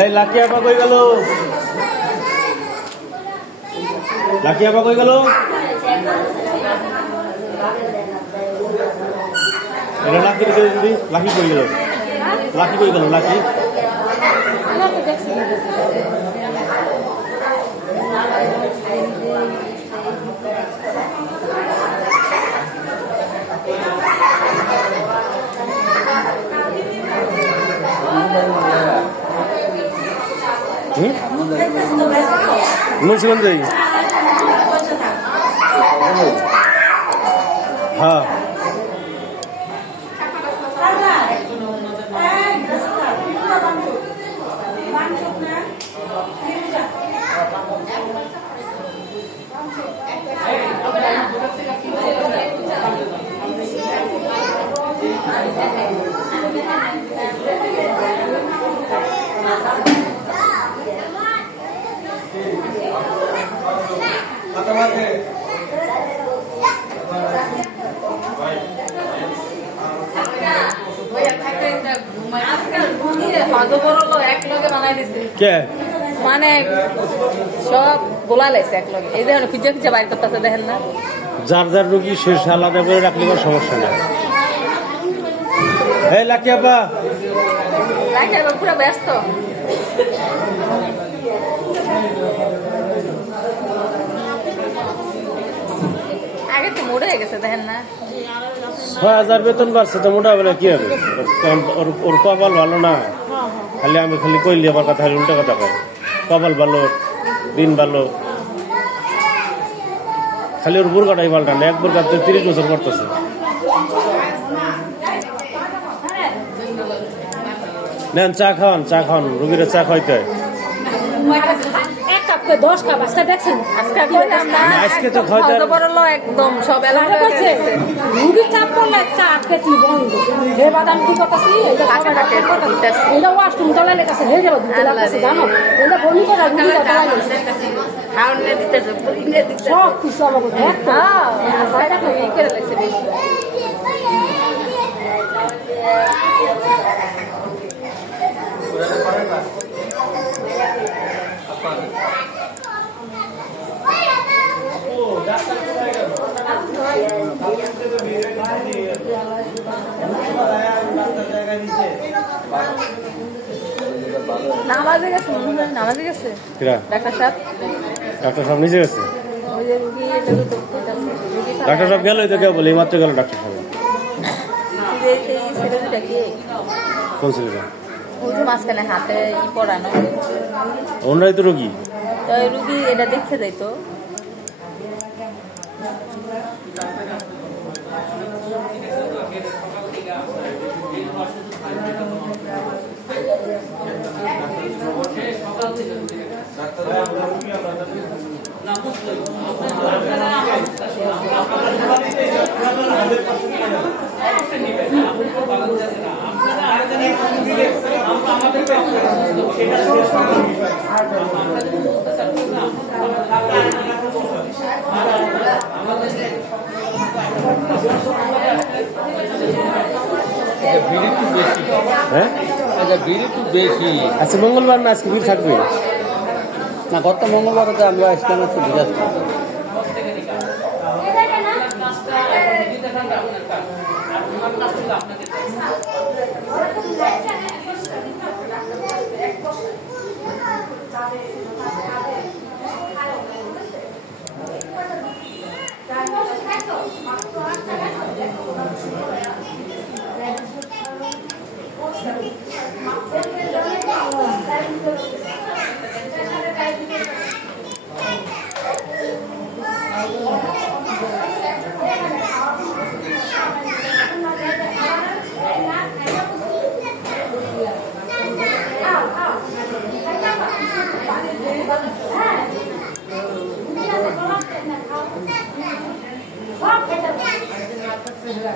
এই লাকি আপা কই গেল? লাকি আপা কই গেল? এটা লাকি দিদি, লাকি কই গেল? লাকি কই গেল? লাকি মুন্সিগঞ্জ হ্যাঁ মানে সব গোলা লাইছে এক লগে। এই দেখেন খুঁজে খুঁজে বাইর করতেছে, দেখেন না? যার যার রোগী শেষ আলাদা করে রাখলে কোনো সমস্যা নেই। এই লাকি আপা, লাকি আপা পুরো ব্যস্ত। আগে তো মোড়ে হয়ে গেছে, দেখেন না? ৬,০০০ বেতন বাড়ছে তো মোটা বলে কি হবে? ওর কপাল ভালো না, খালি আমি খালি কইলি আমার কথা উল্টা কথা কয়। কপাল ভালো, দিন ভালো, খালি ওর বুড়কাটাই পাল্টা না। এক বুড়কা 30 বছর করতেছে। নেন চা খাওয়ান, চা খাওয়ান, রুগীরা চা খাইতে হয়। আজকে তো খাইতে বড় একদম সব এলাকা রুগী চাপ করলে চা খেতলি বন্ধ। হে বাদাম কি করতেছি? এটা ওয়াশরুম তলায় লেগেছে, হে গেল জানো? এটা বলি করা রুগীরা তলায় লেগেছে সব কিছু নামাজে গেছে, নামাজে গেছে ডাক্তার সাহেব। ডাক্তার সাহেব নিচে গেছে? ডাক্তার সাহেব গেল তো, কেউ বলে এই মাত্র গেল ডাক্তার সাহেব। কোন ছেলেটা? মাঝখানে হাতে ই পড়ানো, ওনারাই তো রোগী। রুগী এটা দেখতে যাইতো। আচ্ছা মঙ্গলবার না, আজকে ভিড় থাকবে না? গত মঙ্গলবার আমরা আসলাম একটু ভিড়। না